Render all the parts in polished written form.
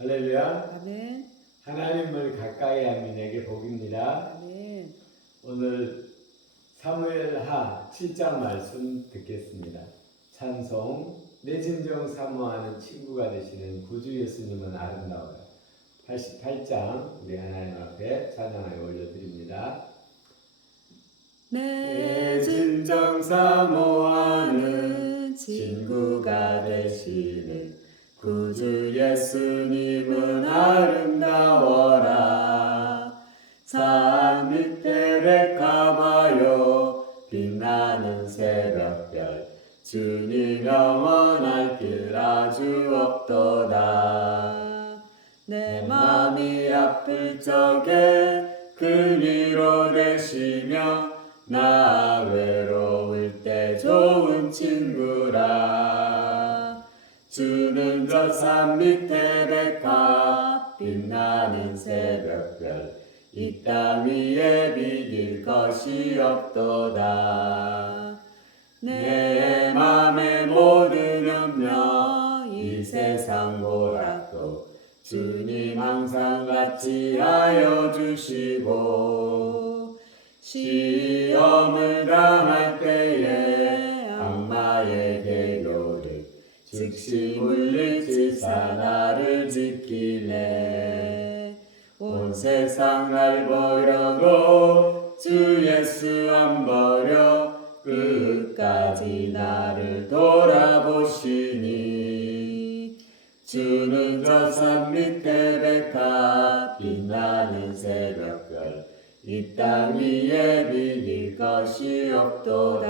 할렐루야. 아멘. 하나님을 가까이 하면 내게 복입니다. 아멘. 오늘 사무엘하 7장 말씀 듣겠습니다. 찬송 내 진정 사모하는 친구가 되시는 구주 예수님은 아름다워요. 88장 우리 하나님 앞에 찬양하여 올려드립니다. 내 진정 사모하는 친구가 되시는 구주 예수님은 아름다워라. 산 밑에 백합하여 빛나는 새벽별 주님 영원할 길 아주 없도다. 내 맘이 아플 적에 그 위로 되시며 나 외로울 때 좋은 친구라. 주는 저 산 밑에 백합 빛나는 새벽별 이 땅 위에 비길 것이 없도다. 내 맘의 모든 염려 이 세상 고락도 주님 항상 같이 하여 주시고 시험을 당할 때에 악마의 계교를 즉시 물리치사 나를 지키네. 온 세상 날 버려도 주 예수 안 버려 끝까지 나를 돌아보시니. 주는 저 산 밑에 백합 빛나는 새벽별 이 땅 위에 비길 것이 없도다.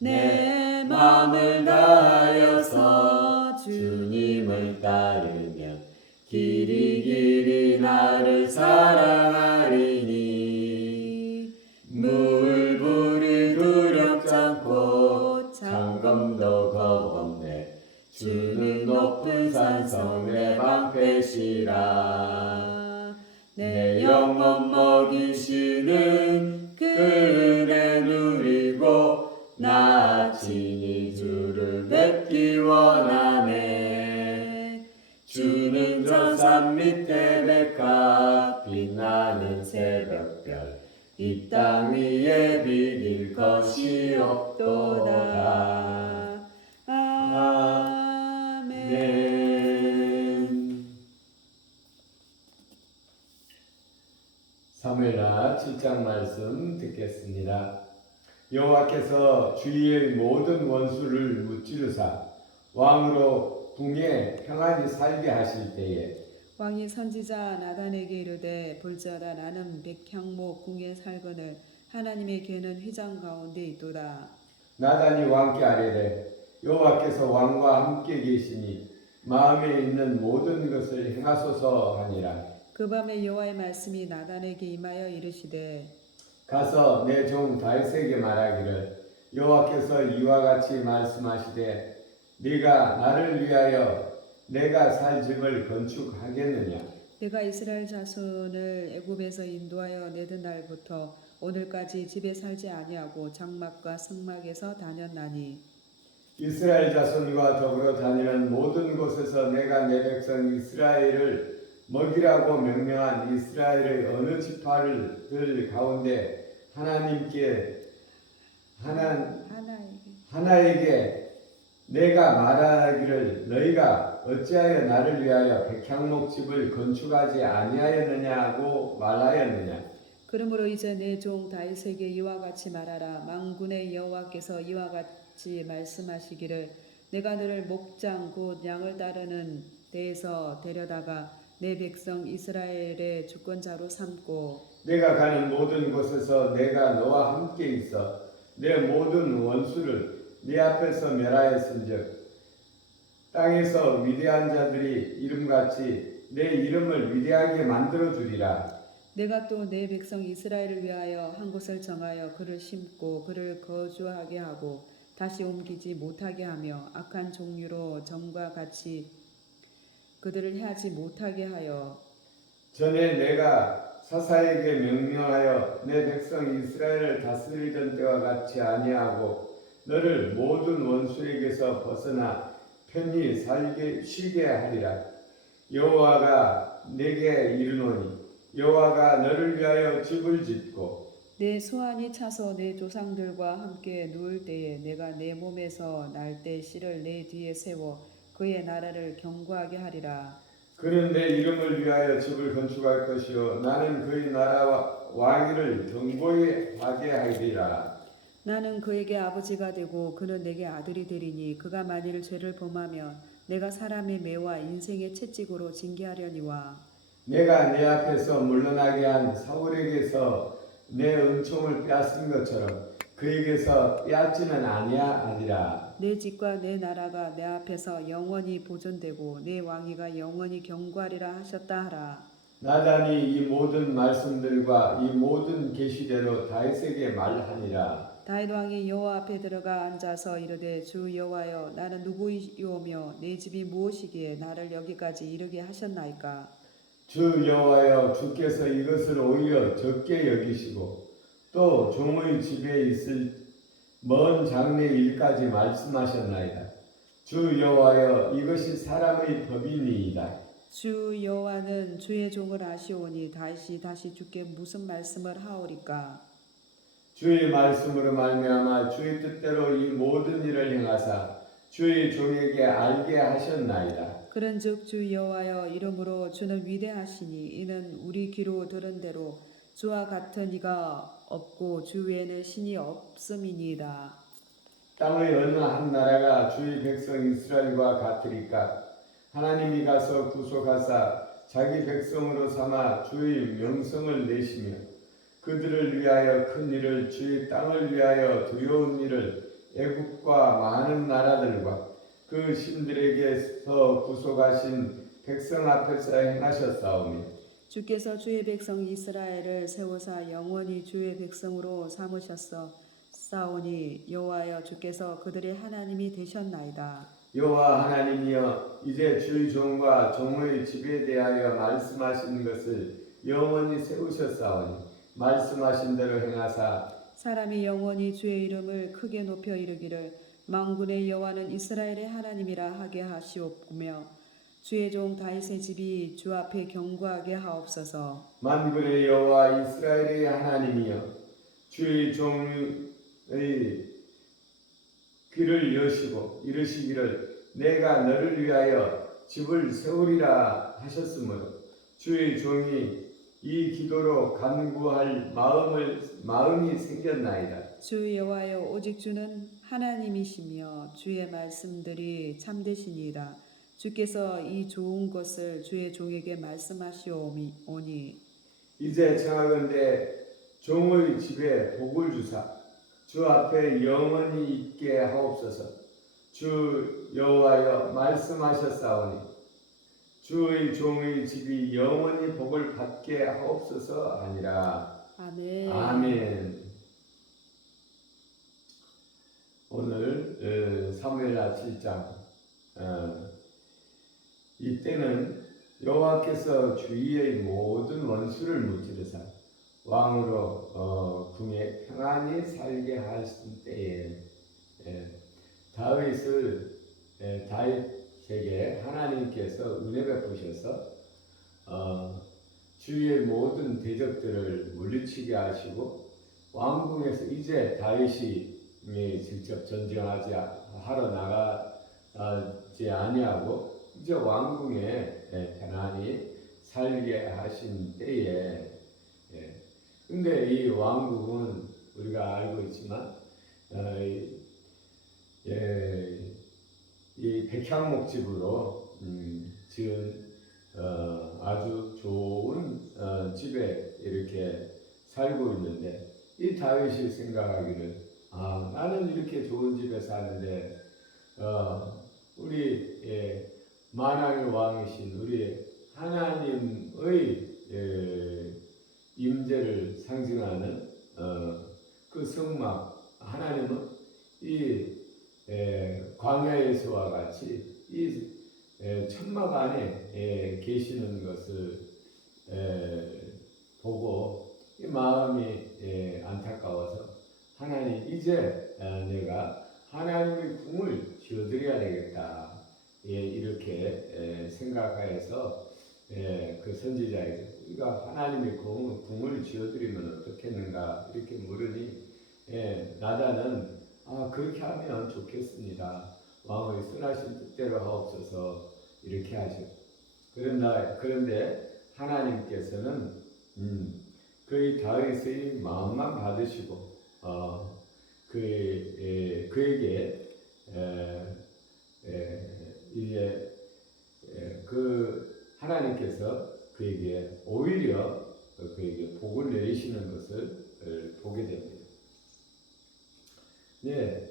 내 맘을 다하여서 주님을 따르면 길이 나를 사랑하리니. 물불이 두렵지 않고 장검도 겁없네. 주는 높은 산성 내 방패시라. 내 영혼 먹이시는 그 은혜 누리고 나 친히 주를 뵙기 원하네. 주는 저 산 밑에 백합 빛나는 새벽별 이 땅 위에 비길 것이 없도다. 아멘. 사무엘하 7장 말씀 듣겠습니다. 여호와께서 주위의 모든 원수를 무찌르사 왕으로 궁에 평안히 살게 하실 때에 왕이 선지자 나단에게 이르되 볼지어다 나는 백향목 궁에 살거늘 하나님의 괴는 휘장 가운데 있도다. 나단이 왕께 아뢰되 여호와께서 왕과 함께 계시니 마음에 있는 모든 것을 행하소서 하니라. 그 밤에 여호와의 말씀이 나단에게 임하여 이르시되 가서 내 종 다윗에게 말하기를 여호와께서 이와 같이 말씀하시되 네가 나를 위하여 내가 살 집을 건축하겠느냐. 내가 이스라엘 자손을 애굽에서 인도하여 내던 날부터 오늘까지 집에 살지 아니하고 장막과 성막에서 다녔나니. 이스라엘 자손과 더불어 다니는 모든 곳에서 내가 내 백성 이스라엘을 먹이라고 명령한 이스라엘의 어느 지파들 가운데 하나에게 내가 말하기를 너희가 어찌하여 나를 위하여 백향목 집을 건축하지 아니하였느냐고 말하였느냐. 그러므로 이제 내 종 다윗에게 이와 같이 말하라. 만군의 여호와께서 이와 같이 말씀하시기를 내가 너를 목장 곧 양을 따르는 데에서 데려다가 내 백성 이스라엘의 주권자로 삼고 내가 가는 모든 곳에서 내가 너와 함께 있어 내 모든 원수를 네 앞에서 멸하였은즉 땅에서 위대한 자들이 이름같이 내 이름을 위대하게 만들어 주리라. 내가 또 내 백성 이스라엘을 위하여 한 곳을 정하여 그를 심고 그를 거주하게 하고 다시 옮기지 못하게 하며 악한 종류로 전과 같이 그들을 해하지 못하게 하여 전에 내가 사사에게 명령하여 내 백성 이스라엘을 다스리던 때와 같이 아니하고 너를 모든 원수에게서 벗어나 편히 살게 쉬게 하리라. 여호와가 내게 이르노니 여호와가 너를 위하여 집을 짓고 내 소환이 차서 내 조상들과 함께 누울 때에 내가 내 몸에서 날 때 씨를 내 뒤에 세워 그의 나라를 견고하게 하리라. 그는 내 이름을 위하여 집을 건축할 것이요 나는 그의 나라와 왕위를 견고히 하게 하리라. 나는 그에게 아버지가 되고 그는 내게 아들이 되리니 그가 만일 죄를 범하면 내가 사람의 매와 인생의 채찍으로 징계하려니와 내가 내 앞에서 물러나게 한 사울에게서 내 은총을 빼앗은 것처럼 그에게서 빼앗지는 아니하리라. 내 집과 내 나라가 내 앞에서 영원히 보존되고 내 왕위가 영원히 견고하리라 하셨다 하라. 나단이 이 모든 말씀들과 이 모든 계시대로 다윗에게 말하니라. 다윗 왕이 여호와 앞에 들어가 앉아서 이르되 주 여호와여 나는 누구이오며 내 집이 무엇이기에 나를 여기까지 이르게 하셨나이까. 주 여호와여 주께서 이것을 오히려 적게 여기시고 또 종의 집에 있을 먼 장래 일까지 말씀하셨나이다. 주 여호와여 이것이 사람의 법이니이다. 주 여호와는 주의 종을 아시오니 다시 주께 무슨 말씀을 하오리까. 주의 말씀으로 말미암아 주의 뜻대로 이 모든 일을 행하사 주의 종에게 알게 하셨나이다. 그런즉 주 여호와여 이름으로 주는 위대하시니 이는 우리 귀로 들은 대로 주와 같은 이가 없고 주 외에는 신이 없음이니이다. 땅의 어느 한 나라가 주의 백성 이스라엘과 같으리까. 하나님이 가서 구속하사 자기 백성으로 삼아 주의 명성을 내시며 그들을 위하여 큰 일을 주의 땅을 위하여 두려운 일을 애국과 많은 나라들과 그 신들에게서 구속하신 백성 앞에서 행하셨사오니 주께서 주의 백성 이스라엘을 세우사 영원히 주의 백성으로 삼으셨어 싸우니 여호와여 주께서 그들의 하나님이 되셨나이다. 여호와 하나님이여 이제 주의 종과 종의 집에 대하여 말씀하신 것을 영원히 세우셨사오니 말씀하신 대로 행하사 사람이 영원히 주의 이름을 크게 높여 이르기를 만군의 여호와는 이스라엘의 하나님이라 하게 하시옵며 주의 종 다윗의 집이 주 앞에 견고하게 하옵소서. 만군의 여호와 이스라엘의 하나님이여 주의 종의 귀를 여시고 이르시기를 내가 너를 위하여 집을 세우리라 하셨으므로 주의 종이 이 기도로 간구할 마음이 생겼나이다. 주 여호와여 오직 주는 하나님이시며 주의 말씀들이 참되시니이다. 주께서 이 좋은 것을 주의 종에게 말씀하시오니 이제 청하건대 종의 집에 복을 주사 주 앞에 영원히 있게 하옵소서. 주 여호와여 말씀하셨사오니 주의 종의 집이 영원히 복을 받게 하옵소서 아니라. 아멘. 아멘. 오늘 사무엘하 7장 이때는 여호와께서 주위의 모든 원수를 무찌르사 왕으로 궁에 평안히 살게 하신 때에 다윗에게 하나님께서 은혜 베푸셔서 주위의 모든 대적들을 물리치게 하시고 왕궁에서 이제 다윗이 직접 전쟁하지 하러 나가지 아니하고 이제 왕궁에 편안히 살게 하신 때에 근데 이 왕궁은 우리가 알고 있지만 이 백향목집으로 지은 아주 좋은 집에 이렇게 살고 있는데 이 다윗이 생각하기를 나는 이렇게 좋은 집에 사는데 우리 만왕의 왕이신 우리 하나님의 임재를 상징하는 그 성막 하나님은 이 광야에서와 같이 이 천막 안에 계시는 것을 보고 이 마음이 안타까워서 하나님 이제 내가 하나님의 궁을 지어드려야 되겠다. 이렇게 생각하여서 그 선지자에게 우리가 하나님의 궁을 지어드리면 어떻겠는가 이렇게 물으니 나단은 그렇게 하면 좋겠습니다. 왕의 선하신 뜻대로 하옵소서 이렇게 하죠. 그런데 하나님께서는 그의 다윗의 마음만 받으시고 그에게 이제 그 하나님께서 그에게 오히려 그에게 복을 내리시는 것을 보게 됩니다. 네,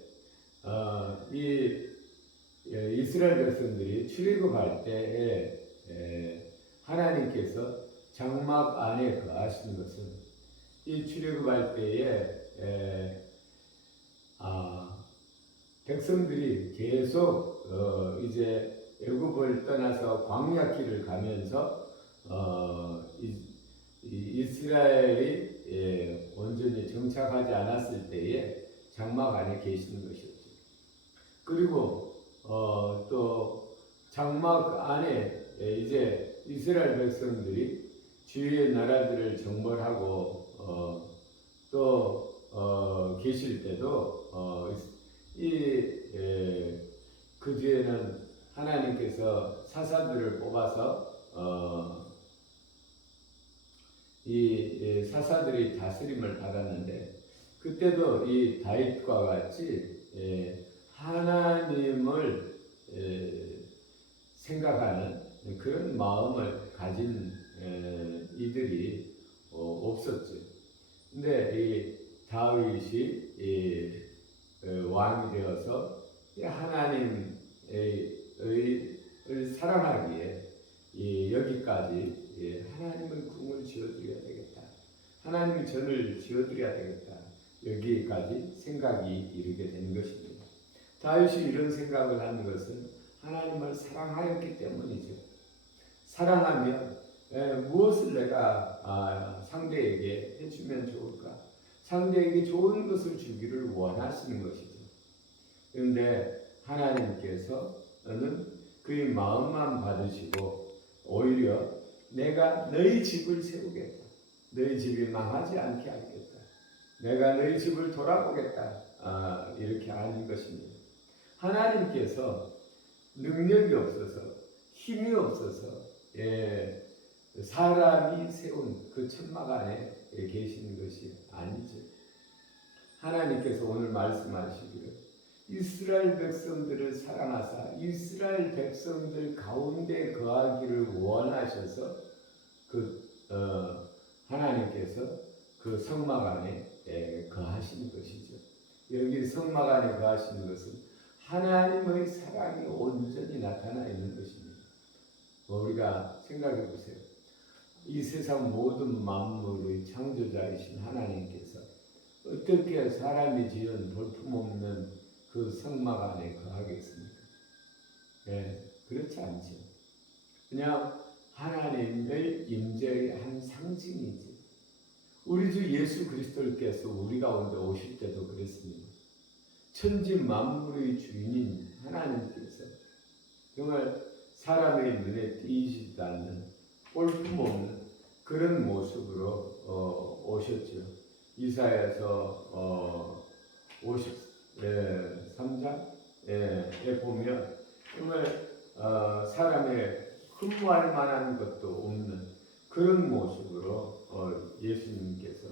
이 이스라엘 백성들이 출애굽할 때에 하나님께서 장막 안에 거하시는 것은 이 출애굽할 때에 백성들이 계속 이제 애굽을 떠나서 광야길을 가면서 이스라엘이 온전히 정착하지 않았을 때에 장막 안에 계시는 것이었죠. 그리고 또 장막 안에 이제 이스라엘 백성들이 주위의 나라들을 정벌하고 또 계실 때도 그 뒤에는 하나님께서 사사들을 뽑아서 이 사사들이 다스림을 받았는데 그때도 이 다윗과 같이 하나님을 생각하는 그런 마음을 가진 이들이 없었죠. 근데 이 다윗이 왕이 되어서 하나님을 사랑하기에 여기까지 하나님의 궁을 지어드려야 되겠다. 하나님의 전을 지어드려야 되겠다. 여기까지 생각이 이르게 된 것입니다. 다윗이 이런 생각을 하는 것은 하나님을 사랑하였기 때문이죠. 사랑하면 무엇을 내가 상대에게 해주면 좋을까? 상대에게 좋은 것을 주기를 원하시는 것이죠. 그런데 하나님께서는 그의 마음만 받으시고 오히려 내가 너희 집을 세우겠다. 너희 집이 망하지 않게 하겠다. 내가 너희 집을 돌아보겠다. 이렇게 하는 것입니다. 하나님께서 능력이 없어서 힘이 없어서 사람이 세운 그 천막 안에 계시는 것이 아니죠. 하나님께서 오늘 말씀하시기를 이스라엘 백성들을 사랑하사 이스라엘 백성들 가운데 거하기를 원하셔서 하나님께서 그 성막 안에 거하시는 것이죠. 여기 성막 안에 거하시는 것은 하나님의 사랑이 온전히 나타나 있는 것입니다. 우리가 생각해 보세요. 이 세상 모든 만물의 창조자이신 하나님께서 어떻게 사람이 지은 볼품없는 그 성막 안에 거하겠습니까? 그렇지 않죠. 그냥 하나님의 임재의 한 상징이지. 우리 주 예수 그리스도께서 우리 가운데 오실 때도 그랬습니다. 천지 만물의 주인인 하나님께서 정말 사람의 눈에 띄지도 않는 볼품없는 그런 모습으로 오셨죠. 이사야서 53장에 보면 정말 사람의 흠모할 만한 것도 없는 그런 모습으로 예수님께서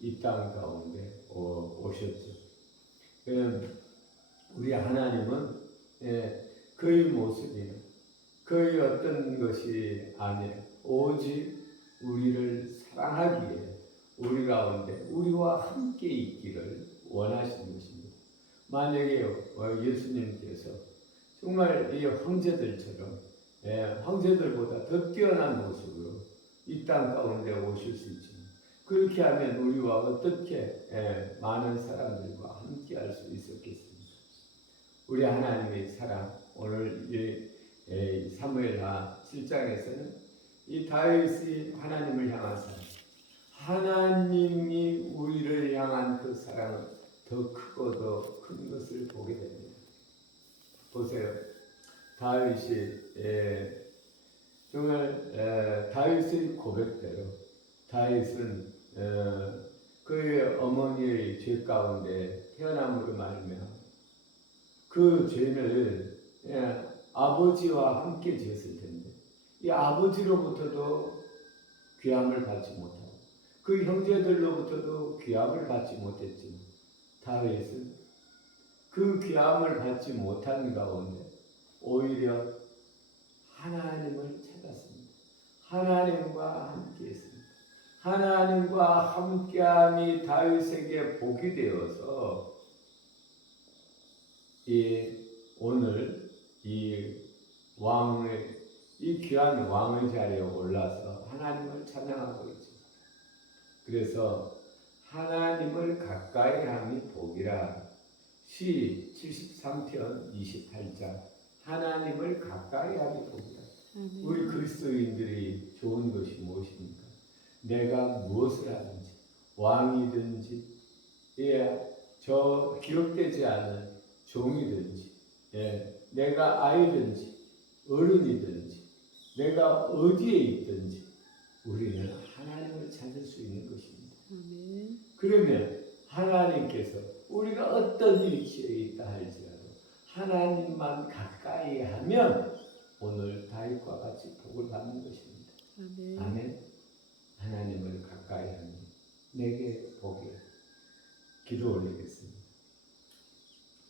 이 땅 가운데 오셨죠. 우리 하나님은 그의 모습이나 그의 어떤 것이 아니라 오직 우리를 사랑하기에 우리 가운데 우리와 함께 있기를 원하시는 것입니다. 만약에 예수님께서 정말 이 황제들처럼 황제들보다 더 뛰어난 모습으로 이 땅 가운데 오실 수 있지만 그렇게 하면 우리와 어떻게 많은 사람들과 함께 할 수 있었겠습니까? 우리 하나님의 사랑, 오늘 이 사무엘하 7장에서는 이 다윗이 하나님을 향한 사랑, 하나님이 우리를 향한 그 사랑은 더 크고 더 큰 것을 보게 됩니다. 보세요. 다윗이 정말 다윗의 고백대로 다윗은 그의 어머니의 죄 가운데 태어남으로 말미암아 그 죄를 아버지와 함께 지었을 텐데 이 아버지로부터도 귀함을 받지 못하고 그 형제들로부터도 귀함을 받지 못했지만 다윗은 그 귀함을 받지 못한 가운데 오히려 하나님을 찾았습니다. 하나님과 함께했습니다. 하나님과 함께함이 다윗에게 복이 되어서 오늘 이 왕의 이 귀한 왕의 자리에 올라서 하나님을 찬양하고 있죠. 그래서 하나님을 가까이 함이 복이라. 시 73편 28장 하나님을 가까이 함이 복이라. 우리 그리스도인들이 좋은 것이 무엇입니까? 내가 무엇을 하든지 왕이든지 저 기록되지 않은 종이든지 내가 아이든지 어른이든지 내가 어디에 있든지 우리는 하나님을 찾을 수 있는 것입니다. 그러면 하나님께서 우리가 어떤 위치에 있다 할지라도 하나님만 가까이 하면 오늘 다윗과 같이 복을 받는 것입니다. 아멘. 하나님을 가까이 하면 내게 복이. 기도 올리겠습니다.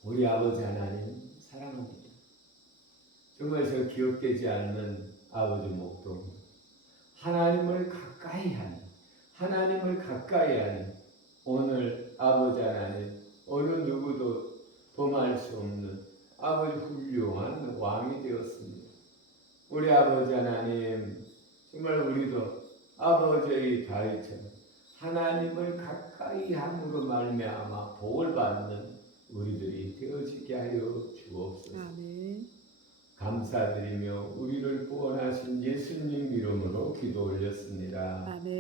우리 아버지 하나님 사랑합니다. 정말 저 기억되지 않는 아버지 목동 하나님을 가까이 하는 하나님을 가까이 하는 오늘 아버지 하나님 어느 누구도 범할 수 없는 아버지 훌륭한 왕이 되었습니다. 우리 아버지 하나님 정말 우리도 아버지의 다윗처럼 하나님을 가까이 함으로 말미암아 복을 받는 우리들이 되어지게 하여 주옵소서. 감사드리며 우리를 구원하신 예수님 이름으로 기도 올렸습니다. 아멘.